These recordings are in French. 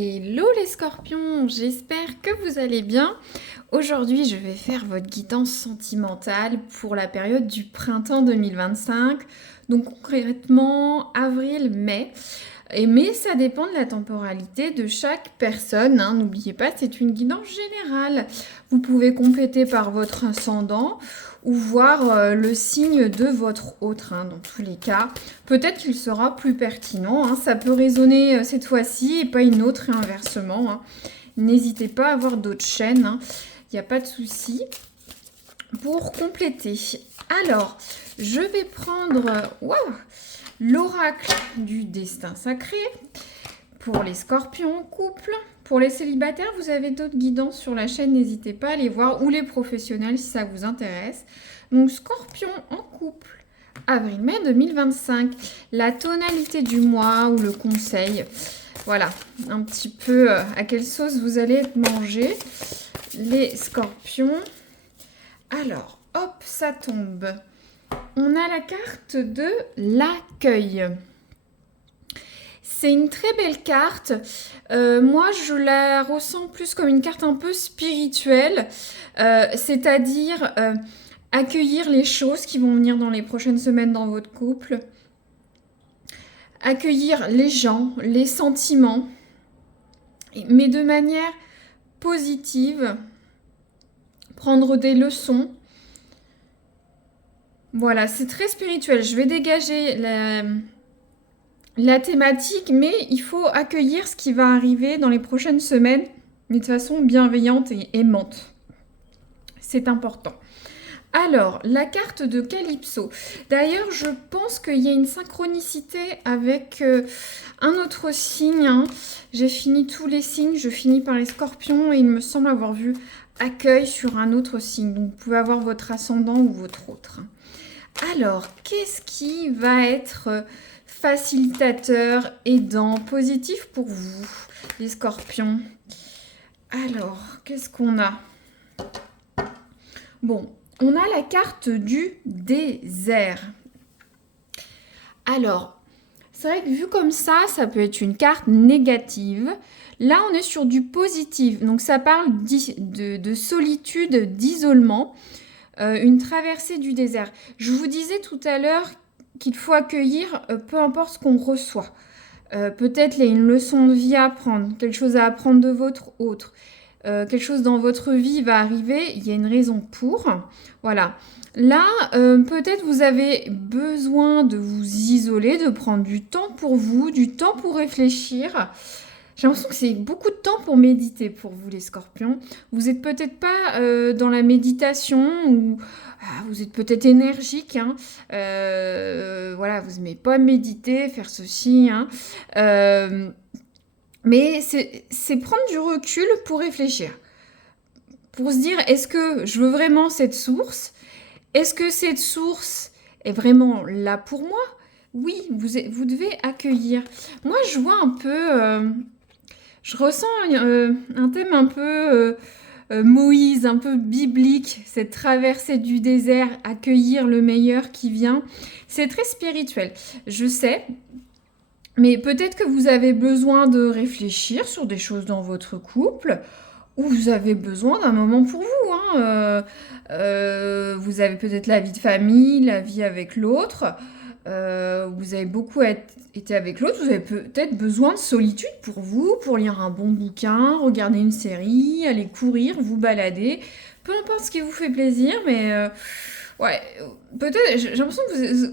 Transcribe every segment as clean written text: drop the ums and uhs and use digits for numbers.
Hello les scorpions, j'espère que vous allez bien. Aujourd'hui, je vais faire votre guidance sentimentale pour la période du printemps 2025, donc concrètement avril-mai. Mais ça dépend de la temporalité de chaque personne, hein. N'oubliez pas, c'est une guidance générale. Vous pouvez compléter par votre ascendant ou voir le signe de votre autre, hein, dans tous les cas. Peut-être qu'il sera plus pertinent, hein. Ça peut résonner cette fois-ci et pas une autre et inversement, hein. N'hésitez pas à avoir d'autres chaînes, hein. Il n'y a pas de souci. Pour compléter, alors, je vais prendre l'oracle du destin sacré pour les scorpions en couple. Pour les célibataires, vous avez d'autres guidances sur la chaîne, n'hésitez pas à les voir, ou les professionnels si ça vous intéresse. Donc, scorpion en couple, avril-mai 2025, la tonalité du mois ou le conseil. Voilà, un petit peu à quelle sauce vous allez être mangé, les scorpions. Alors, hop, ça tombe. On a la carte de l'accueil. C'est une très belle carte. Moi, je la ressens plus comme une carte un peu spirituelle, c'est-à-dire accueillir les choses qui vont venir dans les prochaines semaines dans votre couple, accueillir les gens, les sentiments, mais de manière positive, prendre des leçons. Voilà, c'est très spirituel. Je vais dégager la thématique, mais il faut accueillir ce qui va arriver dans les prochaines semaines, mais de façon bienveillante et aimante. C'est important. Alors, la carte de Calypso. D'ailleurs, je pense qu'il y a une synchronicité avec un autre signe, hein. J'ai fini tous les signes, je finis par les scorpions et il me semble avoir vu accueil sur un autre signe. Donc, vous pouvez avoir votre ascendant ou votre autre. Alors, qu'est-ce qui va être facilitateur, aidant, positif pour vous, les scorpions? Alors, qu'est-ce qu'on a? Bon, on a la carte du désert. Alors, c'est vrai que vu comme ça peut être une carte négative. Là, on est sur du positif. Donc, ça parle de solitude, d'isolement. Une traversée du désert. Je vous disais tout à l'heure qu'il faut accueillir peu importe ce qu'on reçoit. Peut-être il y a une leçon de vie à apprendre, quelque chose à apprendre de votre autre. Quelque chose dans votre vie va arriver, il y a une raison pour. Voilà. Là, peut-être vous avez besoin de vous isoler, de prendre du temps pour vous, du temps pour réfléchir. J'ai l'impression que c'est beaucoup de temps pour méditer pour vous, les scorpions. Vous n'êtes peut-être pas dans la méditation ou vous êtes peut-être énergique, hein. Voilà, vous n'aimez pas méditer, faire ceci, hein. Mais c'est prendre du recul pour réfléchir. Pour se dire, est-ce que je veux vraiment cette source? Est-ce que cette source est vraiment là pour moi? Oui, vous devez accueillir. Moi, je vois un peu... je ressens un thème un peu Moïse, un peu biblique, cette traversée du désert, accueillir le meilleur qui vient. C'est très spirituel, je sais, mais peut-être que vous avez besoin de réfléchir sur des choses dans votre couple, ou vous avez besoin d'un moment pour vous, hein. Vous avez peut-être la vie de famille, la vie avec l'autre. Vous avez beaucoup été avec l'autre, vous avez peut-être besoin de solitude pour vous, pour lire un bon bouquin, regarder une série, aller courir, vous balader, peu importe ce qui vous fait plaisir, mais ouais, peut-être, j'ai l'impression que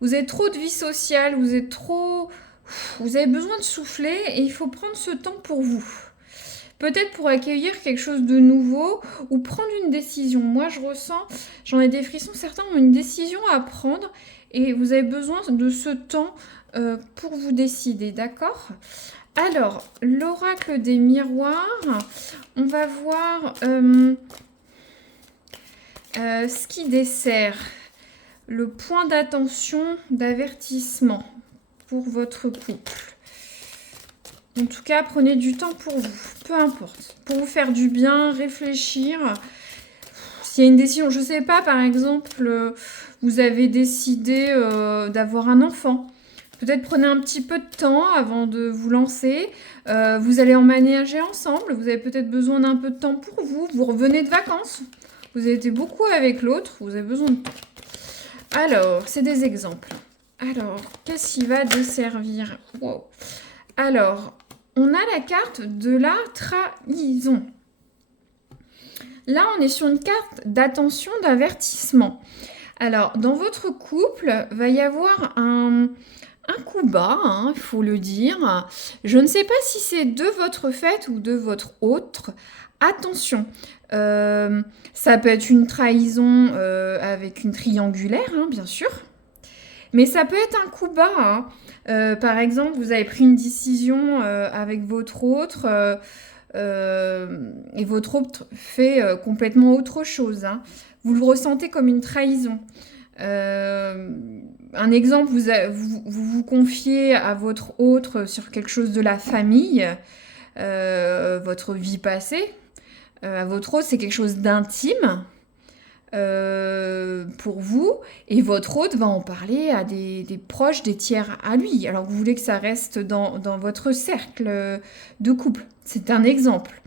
vous avez trop de vie sociale, vous avez besoin de souffler et il faut prendre ce temps pour vous. Peut-être pour accueillir quelque chose de nouveau ou prendre une décision. Moi, j'en ai des frissons, certains ont une décision à prendre et vous avez besoin de ce temps pour vous décider, d'accord? Alors, l'oracle des miroirs, on va voir ce qui dessert le point d'attention, d'avertissement pour votre couple. En tout cas, prenez du temps pour vous, peu importe. Pour vous faire du bien, réfléchir. S'il y a une décision, je ne sais pas, par exemple, vous avez décidé d'avoir un enfant. Peut-être prenez un petit peu de temps avant de vous lancer. Vous allez emménager ensemble. Vous avez peut-être besoin d'un peu de temps pour vous. Vous revenez de vacances. Vous avez été beaucoup avec l'autre. Vous avez besoin de temps. Alors, c'est des exemples. Alors, qu'est-ce qui va desservir? Wow. Alors, on a la carte de la trahison. Là, on est sur une carte d'attention, d'avertissement. Alors, dans votre couple, va y avoir un coup bas, il faut le dire. Je ne sais pas si c'est de votre fait ou de votre autre. Attention, ça peut être une trahison avec une triangulaire, bien sûr. Mais ça peut être un coup bas. Par exemple, vous avez pris une décision avec votre autre et votre autre fait complètement autre chose. Vous le ressentez comme une trahison. Un exemple, vous confiez à votre autre sur quelque chose de la famille, votre vie passée. À votre autre, c'est quelque chose d'intime pour vous, et votre autre va en parler à des proches, des tiers à lui. Alors vous voulez que ça reste dans votre cercle de couple. C'est un exemple.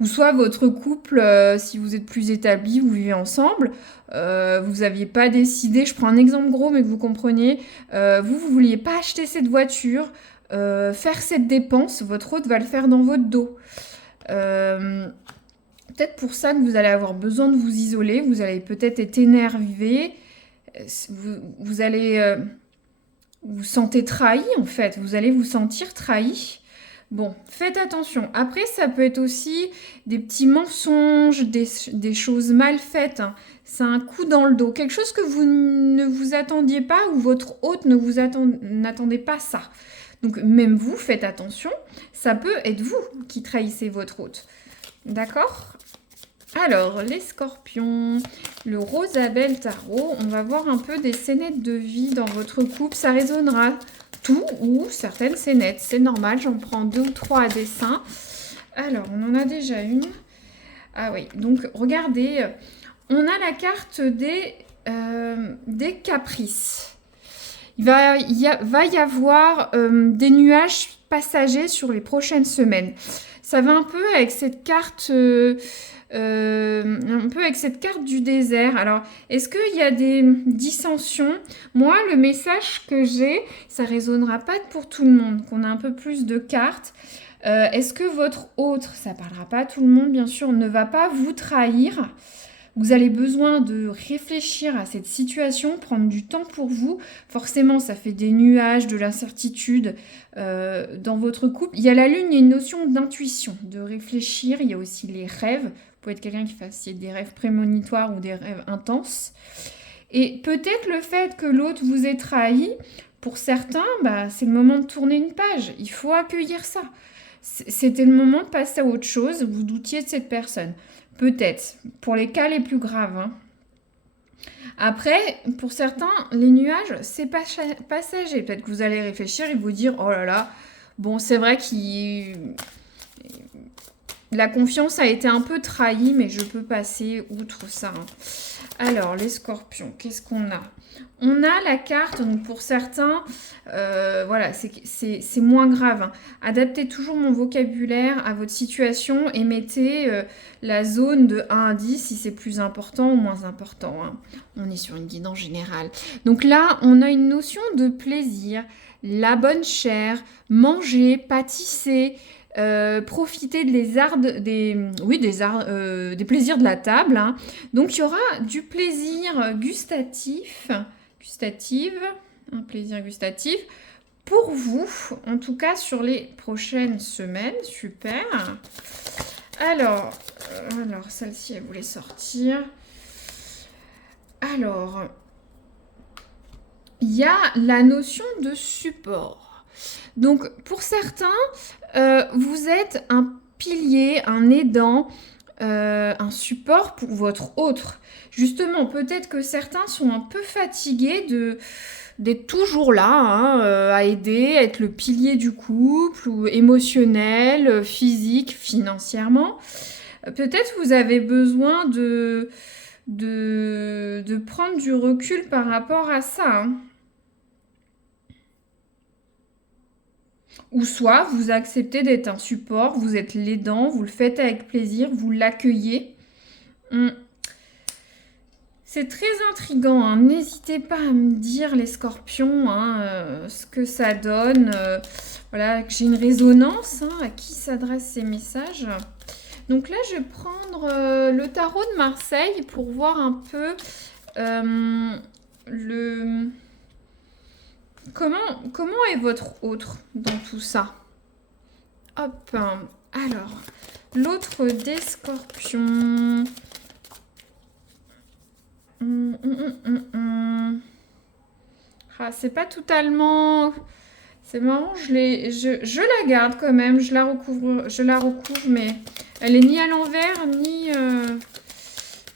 Ou soit votre couple, si vous êtes plus établi, vous vivez ensemble, vous n'aviez pas décidé, je prends un exemple gros mais que vous compreniez, vous ne vouliez pas acheter cette voiture, faire cette dépense, votre autre va le faire dans votre dos. Peut-être pour ça que vous allez avoir besoin de vous isoler, vous allez peut-être être énervé, vous allez vous sentez trahi en fait, vous allez vous sentir trahi. Bon, faites attention. Après, ça peut être aussi des petits mensonges, des choses mal faites. C'est un coup dans le dos. Quelque chose que vous ne vous attendiez pas ou votre hôte n'attendait pas ça. Donc, même vous, faites attention. Ça peut être vous qui trahissez votre hôte. D'accord ? Alors, les scorpions, le Rosabelle Tarot, on va voir un peu des scénettes de vie dans votre couple. Ça résonnera tout ou certaines scénettes. C'est normal, j'en prends 2 ou 3 à dessin. Alors, on en a déjà une. Ah oui, donc regardez, on a la carte des caprices. Il va y avoir des nuages passagers sur les prochaines semaines. Ça va un peu avec cette carte... un peu avec cette carte du désert. Alors, est-ce qu'il y a des dissensions? Moi, le message que j'ai, ça résonnera pas pour tout le monde, qu'on a un peu plus de cartes. Est-ce que votre autre, ça parlera pas à tout le monde, bien sûr, ne va pas vous trahir? Vous avez besoin de réfléchir à cette situation, prendre du temps pour vous. Forcément, ça fait des nuages, de l'incertitude dans votre couple. Il y a la lune, il y a une notion d'intuition, de réfléchir. Il y a aussi les rêves. Vous pouvez être quelqu'un qui fasse des rêves prémonitoires ou des rêves intenses. Et peut-être le fait que l'autre vous ait trahi, pour certains, c'est le moment de tourner une page. Il faut accueillir ça. C'était le moment de passer à autre chose. Vous doutiez de cette personne. Peut-être, pour les cas les plus graves. Après, pour certains, les nuages, c'est passager. Peut-être que vous allez réfléchir et vous dire, oh là là, bon, c'est vrai que la confiance a été un peu trahie, mais je peux passer outre ça. Alors, les scorpions, qu'est-ce qu'on a? On a la carte, donc pour certains, voilà, c'est moins grave. Adaptez toujours mon vocabulaire à votre situation et mettez la zone de 1 à 10 si c'est plus important ou moins important. On est sur une guidance générale. Donc là, on a une notion de plaisir, la bonne chair, manger, pâtisser, profiter des plaisirs de la table. Donc il y aura du plaisir un plaisir gustatif pour vous, en tout cas sur les prochaines semaines. Super. Alors celle-ci, elle voulait sortir. Alors, il y a la notion de support. Donc, pour certains, vous êtes un pilier, un aidant, un support pour votre autre. Justement, peut-être que certains sont un peu fatigués d'être toujours là, à aider, à être le pilier du couple, ou émotionnel, physique, financièrement. Peut-être vous avez besoin de prendre du recul par rapport à ça. Ou soit vous acceptez d'être un support, vous êtes l'aidant, vous le faites avec plaisir, vous l'accueillez. C'est très intriguant, hein. N'hésitez pas à me dire, les scorpions, hein, ce que ça donne. Voilà, que j'ai une résonance, hein, à qui s'adressent ces messages. Donc là, je vais prendre le tarot de Marseille pour voir un peu le... Comment est votre autre dans tout ça? Hop, alors, l'autre des scorpions... Ah, c'est pas totalement... C'est marrant, je la garde quand même, je la recouvre, mais elle est ni à l'envers,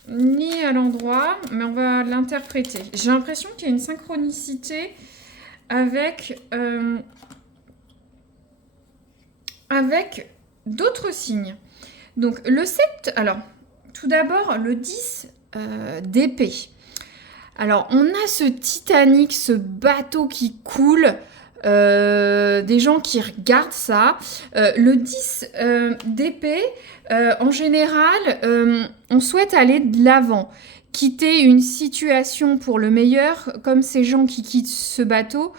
ni à l'endroit, mais on va l'interpréter. J'ai l'impression qu'il y a une synchronicité avec d'autres signes. Donc le 7, alors tout d'abord le 10 d'épée. Alors on a ce Titanic, ce bateau qui coule, des gens qui regardent ça. Le 10 d'épée, en général, on souhaite aller de l'avant, quitter une situation pour le meilleur, comme ces gens qui quittent ce bateau,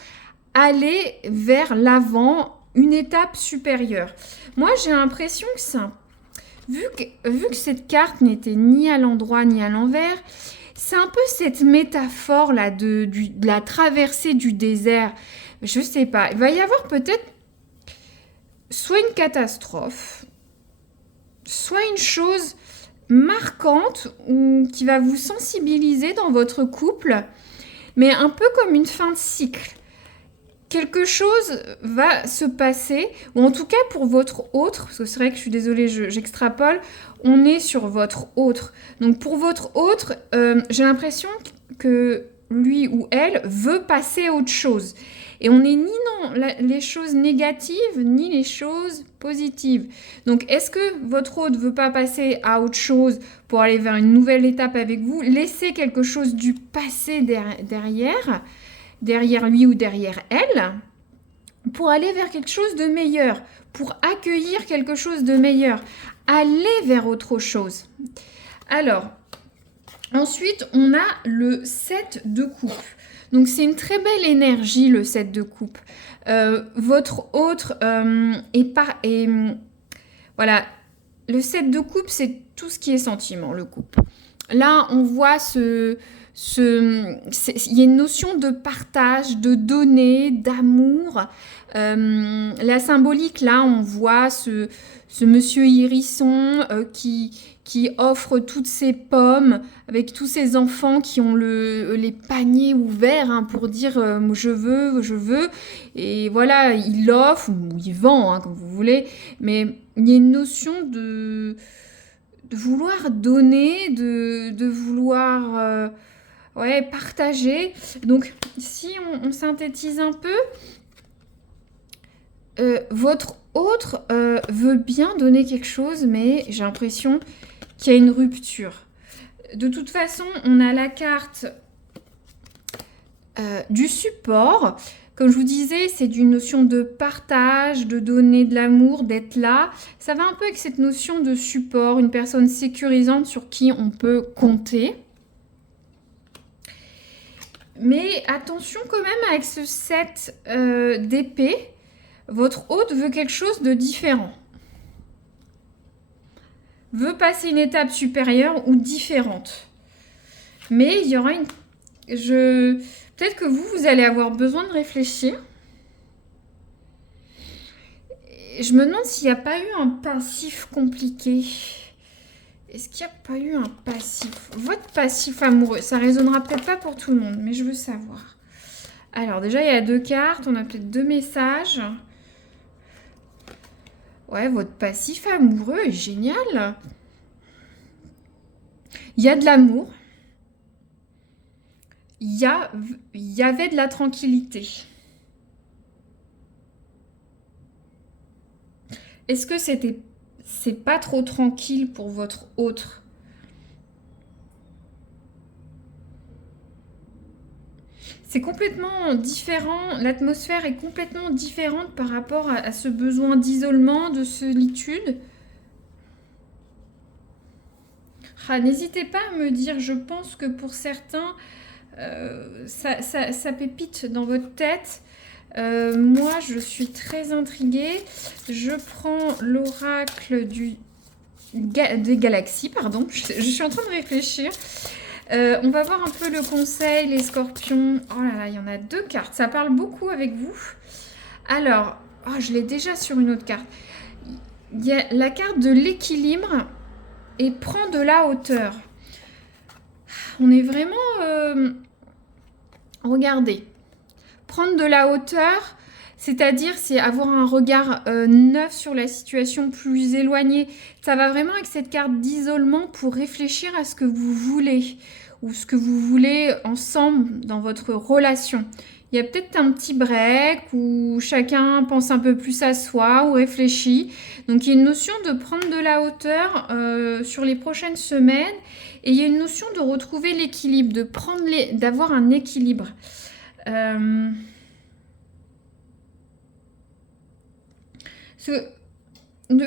aller vers l'avant, une étape supérieure. Moi, j'ai l'impression que ça, vu que cette carte n'était ni à l'endroit ni à l'envers, c'est un peu cette métaphore là de la traversée du désert. Je sais pas, il va y avoir peut-être soit une catastrophe, soit une chose marquante ou qui va vous sensibiliser dans votre couple, mais un peu comme une fin de cycle. Quelque chose va se passer, ou en tout cas pour votre autre, parce que c'est vrai que je suis désolée, j'extrapole, on est sur votre autre. Donc pour votre autre, j'ai l'impression que lui ou elle veut passer à autre chose. Et on n'est ni dans les choses négatives, ni les choses positives. Donc est-ce que votre autre veut pas passer à autre chose pour aller vers une nouvelle étape avec vous, laisser quelque chose du passé derrière lui ou derrière elle, pour aller vers quelque chose de meilleur, pour accueillir quelque chose de meilleur, aller vers autre chose. Alors, ensuite, on a le 7 de coupe. Donc, c'est une très belle énergie, le 7 de coupe. Votre autre voilà, le 7 de coupe, c'est tout ce qui est sentiment, le couple. Là, on voit il y a une notion de partage, de donner, d'amour. La symbolique, là, on voit ce monsieur hérisson qui offre toutes ses pommes avec tous ses enfants qui ont les paniers ouverts, hein, pour dire je veux. Et voilà, il offre ou il vend, hein, comme vous voulez. Mais il y a une notion de vouloir donner, de vouloir partager. Donc, si on synthétise un peu, votre autre veut bien donner quelque chose, mais j'ai l'impression qu'il y a une rupture. De toute façon, on a la carte du support. Comme je vous disais, c'est d'une notion de partage, de donner de l'amour, d'être là. Ça va un peu avec cette notion de support, une personne sécurisante sur qui on peut compter. Mais attention quand même avec ce 7 d'épée, votre hôte veut quelque chose de différent. Veut passer une étape supérieure ou différente. Mais il y aura peut-être que vous allez avoir besoin de réfléchir. Et je me demande s'il n'y a pas eu un passif compliqué. Est-ce qu'il n'y a pas eu un passif? Votre passif amoureux, ça résonnera peut-être pas pour tout le monde, mais je veux savoir. Alors déjà, il y a 2 cartes, on a peut-être 2 messages. Ouais, votre passif amoureux est génial. Il y a de l'amour. Il y avait de la tranquillité. Est-ce que c'est pas trop tranquille pour votre autre? C'est complètement différent, l'atmosphère est complètement différente par rapport à ce besoin d'isolement, de solitude. Ah, n'hésitez pas à me dire, je pense que pour certains, ça pépite dans votre tête. Moi, je suis très intriguée. Je prends l'oracle des galaxies, pardon. Je suis en train de réfléchir. On va voir un peu le conseil, les scorpions. Oh là là, il y en a 2 cartes. Ça parle beaucoup avec vous. Alors, oh, je l'ai déjà sur une autre carte. Il y a la carte de l'équilibre et prend de la hauteur. On est vraiment... regardez. Prendre de la hauteur, c'est-à-dire c'est avoir un regard neuf sur la situation, plus éloigné. Ça va vraiment avec cette carte d'isolement pour réfléchir à ce que vous voulez ou ce que vous voulez ensemble dans votre relation. Il y a peut-être un petit break où chacun pense un peu plus à soi ou réfléchit. Donc il y a une notion de prendre de la hauteur sur les prochaines semaines et il y a une notion de retrouver l'équilibre, d'avoir un équilibre. Le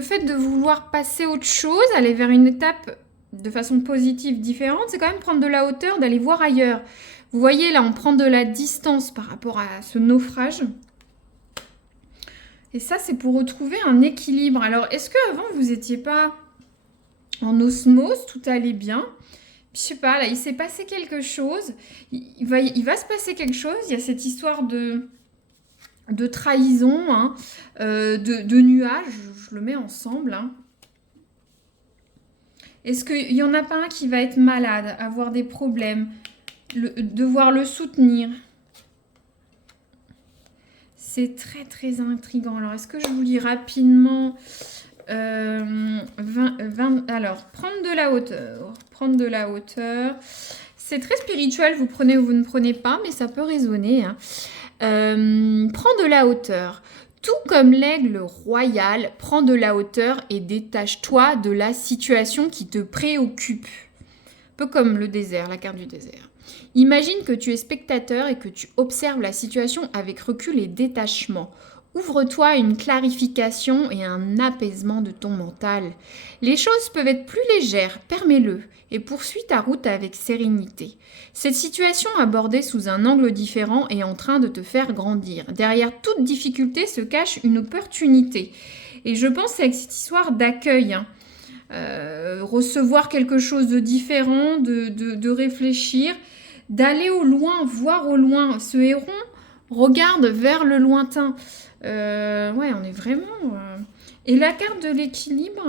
fait de vouloir passer autre chose, aller vers une étape de façon positive différente, c'est quand même prendre de la hauteur, d'aller voir ailleurs. Vous voyez, là, on prend de la distance par rapport à ce naufrage. Et ça, c'est pour retrouver un équilibre. Alors, est-ce qu'avant, vous n'étiez pas en osmose, tout allait bien? Je sais pas, là, il s'est passé quelque chose. Il va se passer quelque chose. Il y a cette histoire de trahison, hein, de nuages. Je le mets ensemble. Hein. Est-ce qu'il n'y en a pas un qui va être malade, avoir des problèmes, devoir le soutenir? C'est très très intriguant. Alors, est-ce que je vous lis rapidement alors, prendre de la hauteur. Prendre de la hauteur. C'est très spirituel, vous prenez ou vous ne prenez pas, mais ça peut résonner. Hein. Prends de la hauteur. Tout comme l'aigle royal, prends de la hauteur et détache-toi de la situation qui te préoccupe. Un peu comme le désert, la carte du désert. Imagine que tu es spectateur et que tu observes la situation avec recul et détachement. Ouvre-toi à une clarification et un apaisement de ton mental. Les choses peuvent être plus légères, permets-le, et poursuis ta route avec sérénité. Cette situation abordée sous un angle différent est en train de te faire grandir. Derrière toute difficulté se cache une opportunité. Et je pense avec cette histoire d'accueil, hein. Recevoir quelque chose de différent, de réfléchir, d'aller au loin, voir au loin. Ce héron regarde vers le lointain. Ouais, on est vraiment... Et la carte de l'équilibre...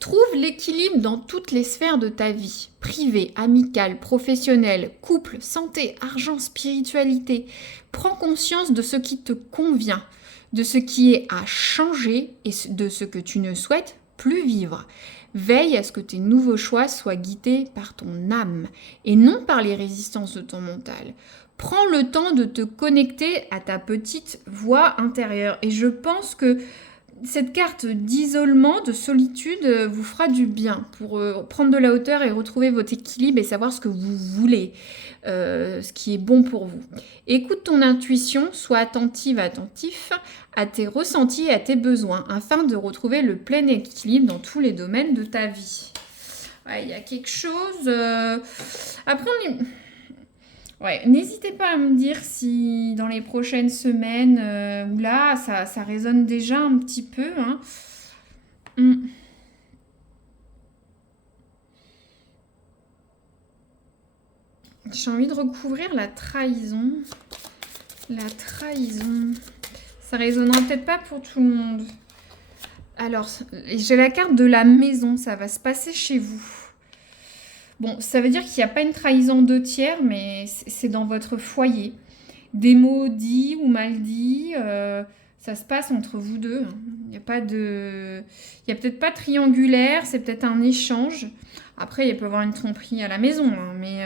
Trouve l'équilibre dans toutes les sphères de ta vie. Privée, amicale, professionnelle, couple, santé, argent, spiritualité. Prends conscience de ce qui te convient, de ce qui est à changer et de ce que tu ne souhaites plus vivre. Veille à ce que tes nouveaux choix soient guidés par ton âme et non par les résistances de ton mental. Prends le temps de te connecter à ta petite voix intérieure. Et je pense que cette carte d'isolement, de solitude, vous fera du bien pour prendre de la hauteur et retrouver votre équilibre et savoir ce que vous voulez, ce qui est bon pour vous. Écoute ton intuition, sois attentif à tes ressentis et à tes besoins afin de retrouver le plein équilibre dans tous les domaines de ta vie. Ouais, il y a quelque chose... Après, ouais, n'hésitez pas à me dire si dans les prochaines semaines, ou là, ça résonne déjà un petit peu. Hein. J'ai envie de recouvrir la trahison. La trahison. Ça résonnera peut-être pas pour tout le monde. Alors, j'ai la carte de la maison. Ça va se passer chez vous. Bon, ça veut dire qu'il n'y a pas une trahison 2/3, mais c'est dans votre foyer. Des mots dits ou mal dits, ça se passe entre vous deux. Il n'y a pas de... Il n'y a peut-être pas triangulaire, c'est peut-être un échange. Après, il peut y avoir une tromperie à la maison, hein, mais...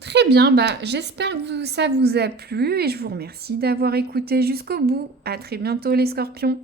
Très bien, j'espère que ça vous a plu et je vous remercie d'avoir écouté jusqu'au bout. À très bientôt les scorpions.